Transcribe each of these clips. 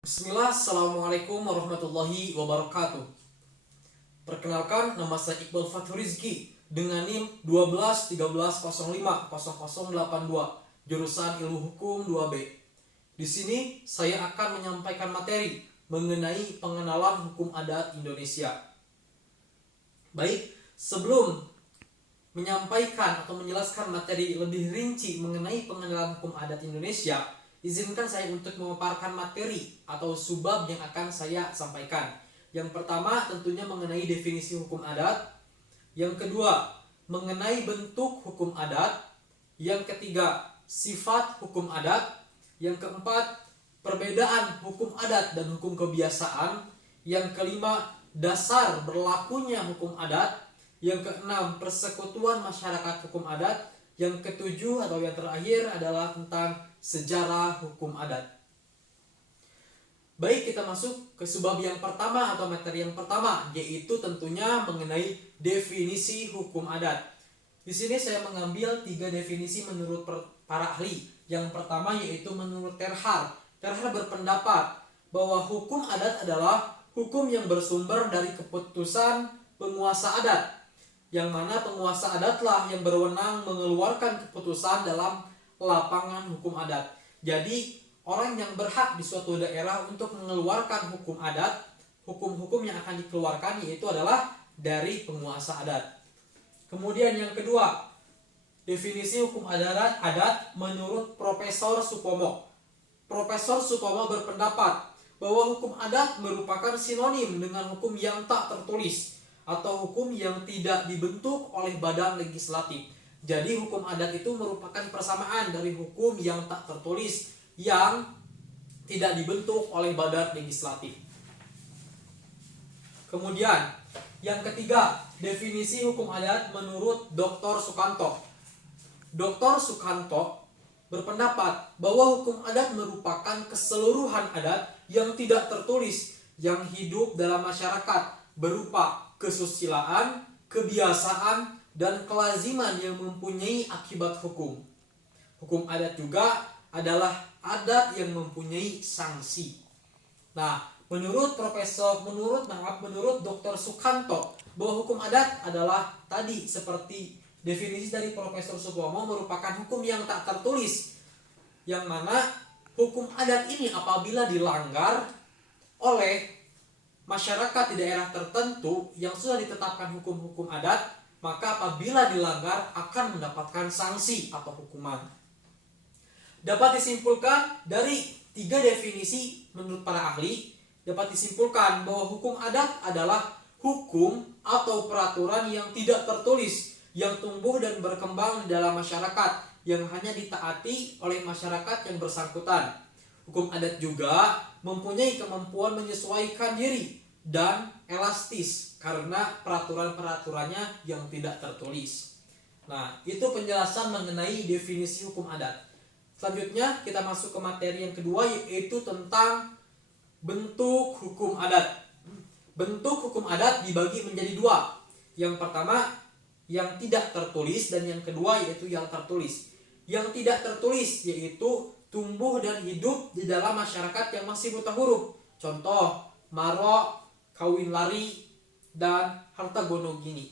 Bismillah, Assalamualaikum warahmatullahi wabarakatuh. Perkenalkan, nama saya Iqbal Fathur Rizki dengan NIM 1213050082, jurusan Ilmu Hukum 2B. Di sini saya akan menyampaikan materi mengenai pengenalan hukum adat Indonesia. Baik, sebelum menyampaikan atau menjelaskan materi lebih rinci mengenai pengenalan hukum adat Indonesia, izinkan saya untuk memaparkan materi atau subbab yang akan saya sampaikan. Yang pertama tentunya mengenai definisi hukum adat. Yang kedua, mengenai bentuk hukum adat. Yang ketiga, sifat hukum adat. Yang keempat, perbedaan hukum adat dan hukum kebiasaan. Yang kelima, dasar berlakunya hukum adat. Yang keenam, persekutuan masyarakat hukum adat. Yang ketujuh atau yang terakhir adalah tentang sejarah hukum adat. Baik, kita masuk ke subbab yang pertama atau materi yang pertama, yaitu tentunya mengenai definisi hukum adat. Di sini saya mengambil 3 definisi menurut para ahli. Yang pertama yaitu menurut Terhar. Terhar berpendapat bahwa hukum adat adalah hukum yang bersumber dari keputusan penguasa adat, yang mana penguasa adatlah yang berwenang mengeluarkan keputusan dalam lapangan hukum adat. Jadi orang yang berhak di suatu daerah untuk mengeluarkan hukum adat, hukum-hukum yang akan dikeluarkan yaitu adalah dari penguasa adat. Kemudian yang kedua, definisi hukum adat menurut Profesor Supomo. Profesor Supomo berpendapat bahwa hukum adat merupakan sinonim dengan hukum yang tak tertulis atau hukum yang tidak dibentuk oleh badan legislatif. Jadi hukum adat itu merupakan persamaan dari hukum yang tak tertulis yang tidak dibentuk oleh badan legislatif. Kemudian yang ketiga, definisi hukum adat menurut Dr. Sukanto. Dr. Sukanto berpendapat bahwa hukum adat merupakan keseluruhan adat yang tidak tertulis yang hidup dalam masyarakat berupa kesusilaan, kebiasaan, dan kelaziman yang mempunyai akibat hukum. Hukum adat juga adalah adat yang mempunyai sanksi. Nah, menurut Dr. Sukanto, bahwa hukum adat adalah tadi seperti definisi dari Profesor Supomo merupakan hukum yang tak tertulis, yang mana hukum adat ini apabila dilanggar oleh masyarakat di daerah tertentu yang sudah ditetapkan hukum-hukum adat, maka apabila dilanggar akan mendapatkan sanksi atau hukuman. Dapat disimpulkan dari 3 definisi menurut para ahli, dapat disimpulkan bahwa hukum adat adalah hukum atau peraturan yang tidak tertulis yang tumbuh dan berkembang di dalam masyarakat yang hanya ditaati oleh masyarakat yang bersangkutan. Hukum adat juga mempunyai kemampuan menyesuaikan diri dan elastis karena peraturan-peraturannya yang tidak tertulis. Nah, itu penjelasan mengenai definisi hukum adat. Selanjutnya kita masuk ke materi yang kedua, yaitu tentang bentuk hukum adat. Bentuk hukum adat dibagi menjadi 2. Yang pertama yang tidak tertulis dan yang kedua yaitu yang tertulis. Yang tidak tertulis yaitu tumbuh dan hidup di dalam masyarakat yang masih buta huruf. Contoh, Maro, kawin lari, dan harta gono gini.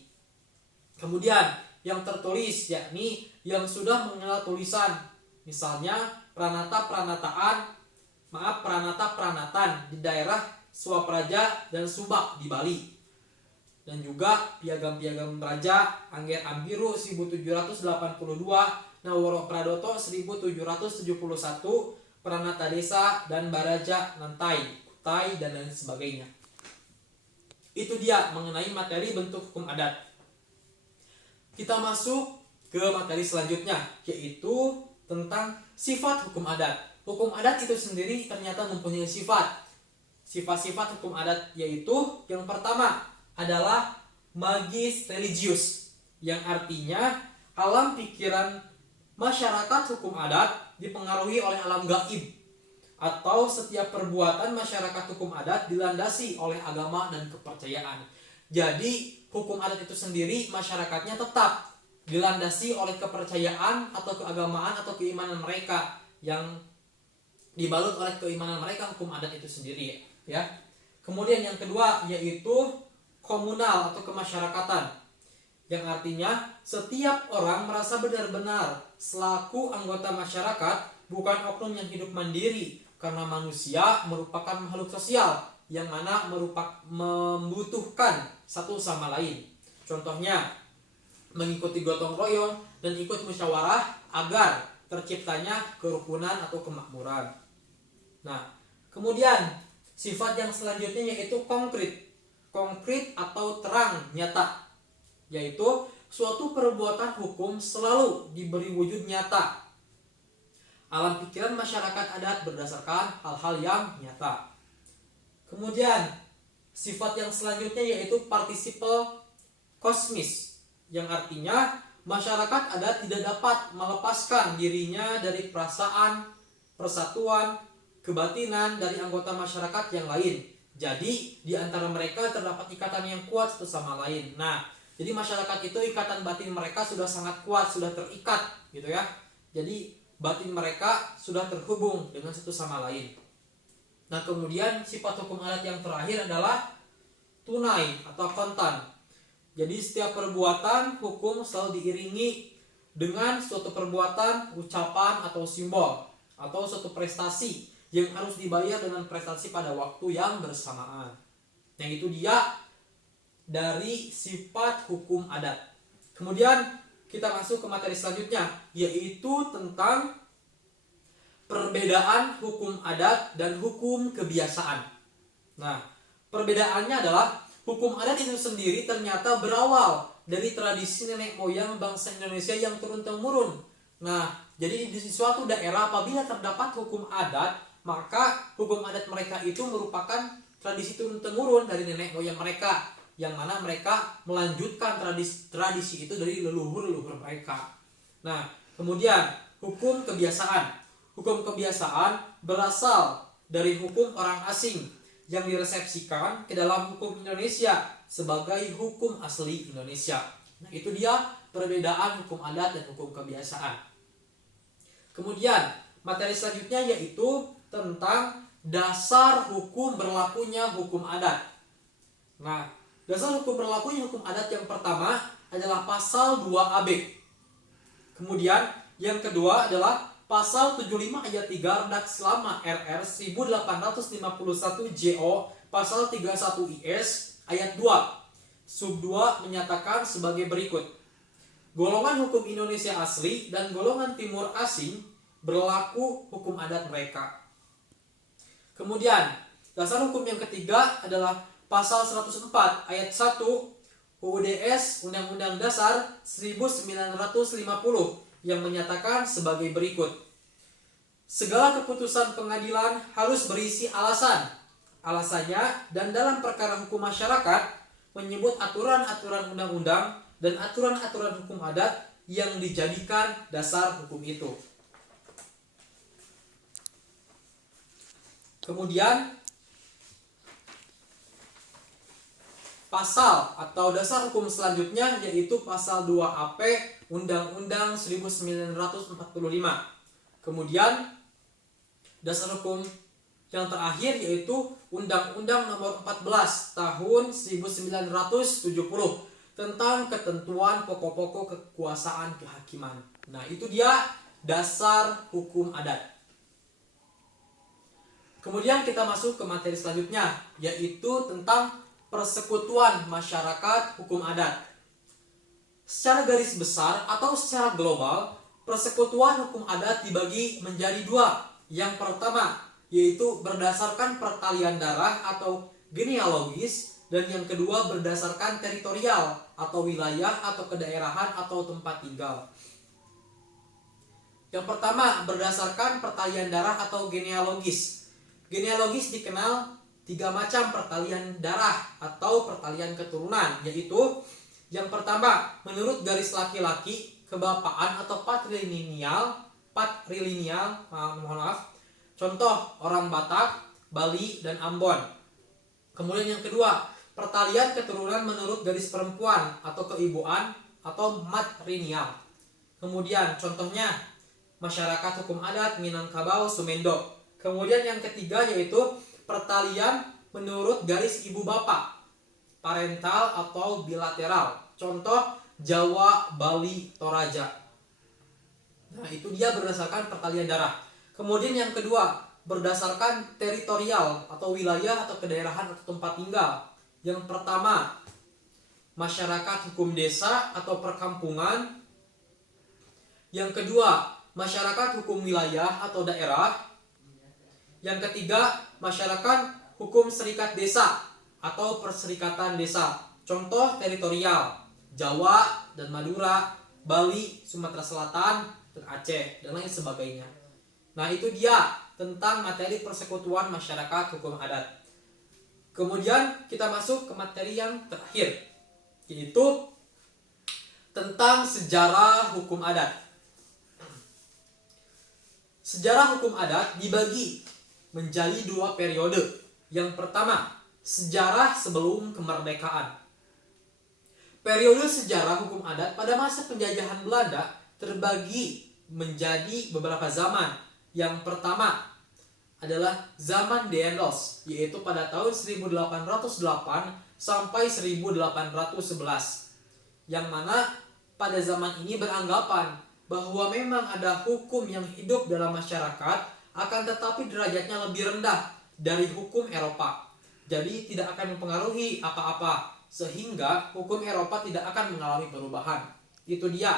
Kemudian yang tertulis yakni yang sudah mengenal tulisan, misalnya pranata-pranatan di daerah Suapraja dan Subak di Bali, dan juga piagam-piagam raja Angger Ambiru 1782, Naworo Pradoto 1771, Pranata Desa dan Baraja Nantai, Kutai, dan lain sebagainya. Itu dia mengenai materi bentuk hukum adat. Kita masuk ke materi selanjutnya, yaitu tentang sifat hukum adat. Hukum adat itu sendiri ternyata mempunyai sifat. Sifat-sifat hukum adat yaitu yang pertama adalah magis religius, yang artinya alam pikiran masyarakat hukum adat dipengaruhi oleh alam gaib, atau setiap perbuatan masyarakat hukum adat dilandasi oleh agama dan kepercayaan. Jadi hukum adat itu sendiri masyarakatnya tetap dilandasi oleh kepercayaan atau keagamaan atau keimanan mereka yang dibalut oleh keimanan mereka hukum adat itu sendiri ya. Kemudian yang kedua yaitu komunal atau kemasyarakatan, yang artinya setiap orang merasa benar-benar selaku anggota masyarakat, bukan oknum yang hidup mandiri, karena manusia merupakan makhluk sosial yang mana membutuhkan satu sama lain. Contohnya mengikuti gotong royong dan ikut musyawarah agar terciptanya kerukunan atau kemakmuran. Nah, kemudian sifat yang selanjutnya yaitu konkret atau terang nyata, yaitu suatu perbuatan hukum selalu diberi wujud nyata. Alam pikiran masyarakat adat berdasarkan hal-hal yang nyata. Kemudian sifat yang selanjutnya yaitu partisipal kosmis, yang artinya masyarakat adat tidak dapat melepaskan dirinya dari perasaan, persatuan, kebatinan dari anggota masyarakat yang lain. Jadi di antara mereka terdapat ikatan yang kuat satu sama lain. Nah, jadi masyarakat itu ikatan batin mereka sudah sangat kuat, sudah terikat gitu ya. Jadi batin mereka sudah terhubung dengan satu sama lain. Nah, kemudian sifat hukum adat yang terakhir adalah tunai atau kontan. Jadi setiap perbuatan hukum selalu diiringi dengan suatu perbuatan, ucapan atau simbol atau suatu prestasi yang harus dibayar dengan prestasi pada waktu yang bersamaan. Yang itu dia dari sifat hukum adat. Kemudian kita masuk ke materi selanjutnya, yaitu tentang perbedaan hukum adat dan hukum kebiasaan. Nah, perbedaannya adalah hukum adat itu sendiri ternyata berawal dari tradisi nenek moyang bangsa Indonesia yang turun-temurun. Nah, jadi di suatu daerah apabila terdapat hukum adat, maka hukum adat mereka itu merupakan tradisi turun-temurun dari nenek moyang mereka, yang mana mereka melanjutkan tradisi itu dari leluhur mereka. Nah, kemudian hukum kebiasaan. Hukum kebiasaan berasal dari hukum orang asing yang diresepsikan ke dalam hukum Indonesia sebagai hukum asli Indonesia. Nah, itu dia perbedaan hukum adat dan hukum kebiasaan. Kemudian materi selanjutnya yaitu tentang dasar hukum berlakunya hukum adat. Nah, dasar hukum berlakunya hukum adat yang pertama adalah pasal 2AB. Kemudian yang kedua adalah pasal 75 ayat 3 redaksi lama RR 1851 JO pasal 31 IS ayat 2 sub 2 menyatakan sebagai berikut. Golongan hukum Indonesia asli dan golongan timur asing berlaku hukum adat mereka. Kemudian dasar hukum yang ketiga adalah pasal 104 ayat 1 UUDS Undang-Undang Dasar 1950 yang menyatakan sebagai berikut. Segala keputusan pengadilan harus berisi alasan. Alasannya dan dalam perkara hukum masyarakat menyebut aturan-aturan undang-undang dan aturan-aturan hukum adat yang dijadikan dasar hukum itu. Kemudian pasal atau dasar hukum selanjutnya yaitu pasal 2AP Undang-Undang 1945. Kemudian dasar hukum yang terakhir yaitu Undang-Undang Nomor 14 Tahun 1970 tentang ketentuan pokok-pokok kekuasaan kehakiman. Nah, itu dia dasar hukum adat. Kemudian kita masuk ke materi selanjutnya yaitu tentang persekutuan masyarakat hukum adat. Secara garis besar atau secara global, persekutuan hukum adat dibagi menjadi dua. Yang pertama yaitu berdasarkan pertalian darah atau genealogis, dan yang kedua berdasarkan teritorial atau wilayah atau kedaerahan atau tempat tinggal. Yang pertama berdasarkan pertalian darah atau genealogis. Genealogis dikenal 3 macam pertalian darah atau pertalian keturunan, yaitu yang pertama menurut garis laki-laki kebapaan atau patrilineal, contoh orang Batak, Bali, dan Ambon. Kemudian yang kedua pertalian keturunan menurut garis perempuan atau keibuan atau matrilineal. Kemudian contohnya masyarakat hukum adat Minangkabau, Sumendo. Kemudian yang ketiga yaitu pertalian menurut garis ibu bapak, parental atau bilateral. Contoh Jawa, Bali, Toraja. Nah, itu dia berdasarkan pertalian darah. Kemudian yang kedua, berdasarkan teritorial atau wilayah atau kedaerahan atau tempat tinggal. Yang pertama, masyarakat hukum desa atau perkampungan. Yang kedua, masyarakat hukum wilayah atau daerah. Yang ketiga, masyarakat hukum serikat desa atau perserikatan desa. Contoh teritorial, Jawa dan Madura, Bali, Sumatera Selatan, dan Aceh, dan lain sebagainya. Nah, itu dia tentang materi persekutuan masyarakat hukum adat. Kemudian kita masuk ke materi yang terakhir, yaitu tentang sejarah hukum adat. Sejarah hukum adat dibagi menjadi dua periode. Yang pertama, sejarah sebelum kemerdekaan. Periode sejarah hukum adat pada masa penjajahan Belanda terbagi menjadi beberapa zaman. Yang pertama adalah zaman Daendels, yaitu pada tahun 1808 sampai 1811. Yang mana pada zaman ini beranggapan bahwa memang ada hukum yang hidup dalam masyarakat, akan tetapi derajatnya lebih rendah dari hukum Eropa. Jadi tidak akan mempengaruhi apa-apa, sehingga hukum Eropa tidak akan mengalami perubahan. Itu dia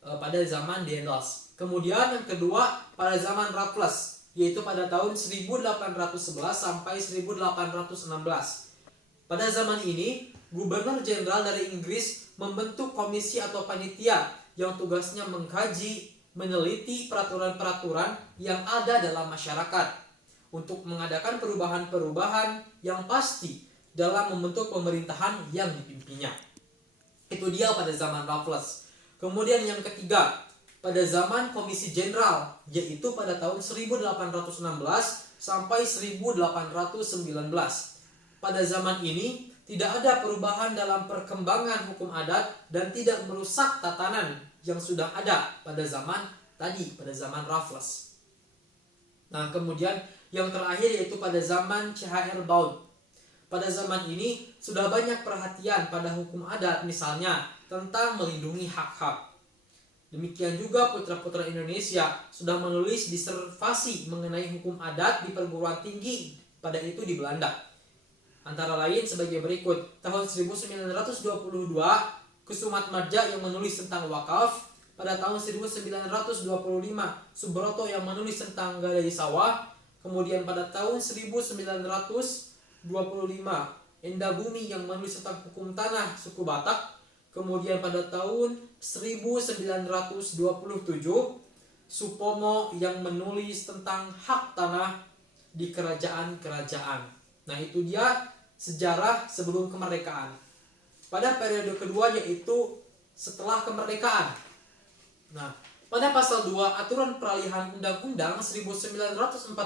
pada zaman Daendels. Kemudian yang kedua pada zaman Raffles, yaitu pada tahun 1811 sampai 1816. Pada zaman ini, Gubernur Jenderal dari Inggris membentuk komisi atau panitia yang tugasnya mengkaji, meneliti peraturan-peraturan yang ada dalam masyarakat untuk mengadakan perubahan-perubahan yang pasti dalam membentuk pemerintahan yang dipimpinnya. Itu dia pada zaman Raffles. Kemudian yang ketiga, pada zaman Komisi Jenderal, yaitu pada tahun 1816 sampai 1819. Pada zaman ini tidak ada perubahan dalam perkembangan hukum adat dan tidak merusak tatanan yang sudah ada pada zaman tadi, pada zaman Raffles. Nah, kemudian yang terakhir yaitu pada zaman CHR Baud. Pada zaman ini sudah banyak perhatian pada hukum adat, misalnya tentang melindungi hak-hak. Demikian juga putra-putra Indonesia sudah menulis disertasi mengenai hukum adat di perguruan tinggi pada itu di Belanda. Antara lain sebagai berikut. Tahun 1922, Kusumatmadja yang menulis tentang wakaf. Pada tahun 1925, Subroto yang menulis tentang gadai sawah. Kemudian pada tahun 1925, Enda Bumi yang menulis tentang hukum tanah suku Batak. Kemudian pada tahun 1927, Supomo yang menulis tentang hak tanah di kerajaan-kerajaan. Nah, itu dia sejarah sebelum kemerdekaan. Pada periode kedua yaitu setelah kemerdekaan. Nah, pada pasal 2 Aturan Peralihan Undang-Undang 1945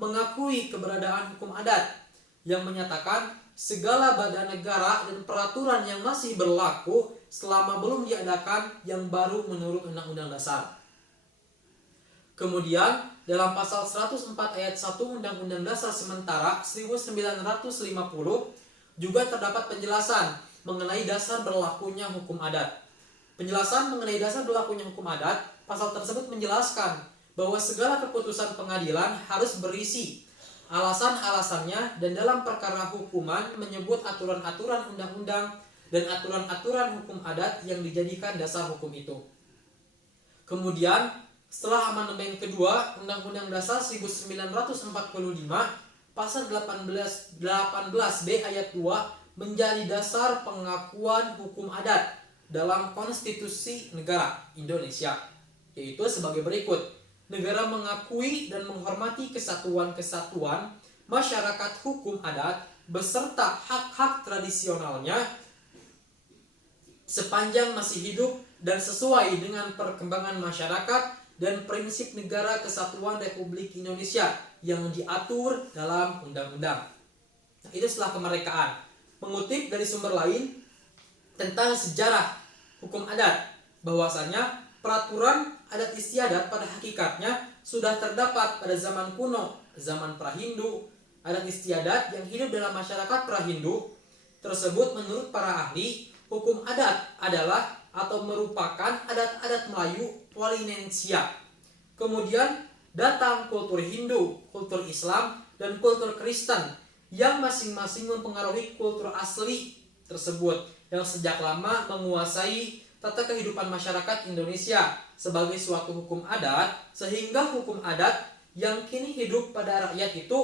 mengakui keberadaan hukum adat yang menyatakan segala badan negara dan peraturan yang masih berlaku selama belum diadakan yang baru menurut Undang-Undang Dasar. Kemudian dalam pasal 104 ayat 1 Undang-Undang Dasar Sementara 1950 juga terdapat penjelasan mengenai dasar berlakunya hukum adat. Penjelasan mengenai dasar berlakunya hukum adat, pasal tersebut menjelaskan bahwa segala keputusan pengadilan harus berisi alasan-alasannya dan dalam perkara hukuman menyebut aturan-aturan undang-undang dan aturan-aturan hukum adat yang dijadikan dasar hukum itu. Kemudian setelah amandemen kedua Undang-Undang Dasar 1945, pasal 18b ayat 2 menjadi dasar pengakuan hukum adat dalam konstitusi negara Indonesia, yaitu sebagai berikut. Negara mengakui dan menghormati kesatuan-kesatuan masyarakat hukum adat beserta hak-hak tradisionalnya sepanjang masih hidup dan sesuai dengan perkembangan masyarakat dan prinsip negara kesatuan Republik Indonesia yang diatur dalam undang-undang. Nah, itu setelah kemerdekaan. Mengutip dari sumber lain tentang sejarah hukum adat, bahwasanya peraturan adat istiadat pada hakikatnya sudah terdapat pada zaman kuno, zaman pra-Hindu, adat istiadat yang hidup dalam masyarakat pra-Hindu tersebut. Menurut para ahli, hukum adat adalah atau merupakan adat-adat Melayu Polynesia. Kemudian datang kultur Hindu, kultur Islam, dan kultur Kristen yang masing-masing mempengaruhi kultur asli tersebut yang sejak lama menguasai tata kehidupan masyarakat Indonesia sebagai suatu hukum adat, sehingga hukum adat yang kini hidup pada rakyat itu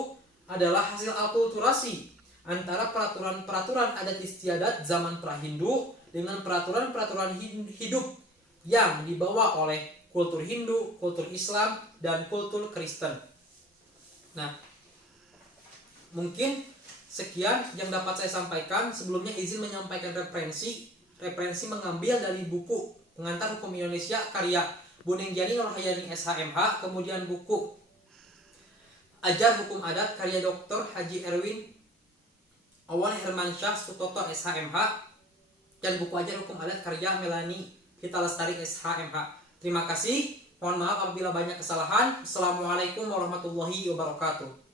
adalah hasil akulturasi antara peraturan-peraturan adat istiadat zaman pra-Hindu dengan peraturan-peraturan hidup yang dibawa oleh kultur Hindu, kultur Islam, dan kultur Kristen. Nah, mungkin sekian yang dapat saya sampaikan. Sebelumnya izin menyampaikan referensi mengambil dari buku Pengantar Hukum Indonesia karya Bu Nenggiani Nurhayani SHMH, kemudian buku Ajar Hukum Adat karya Dr. Haji Erwin Awan Hermansyah Sutoto SHMH, dan buku Ajar Hukum Adat karya Melani Kita Lestari SHMH. Terima kasih. Mohon maaf apabila banyak kesalahan. Assalamualaikum warahmatullahi wabarakatuh.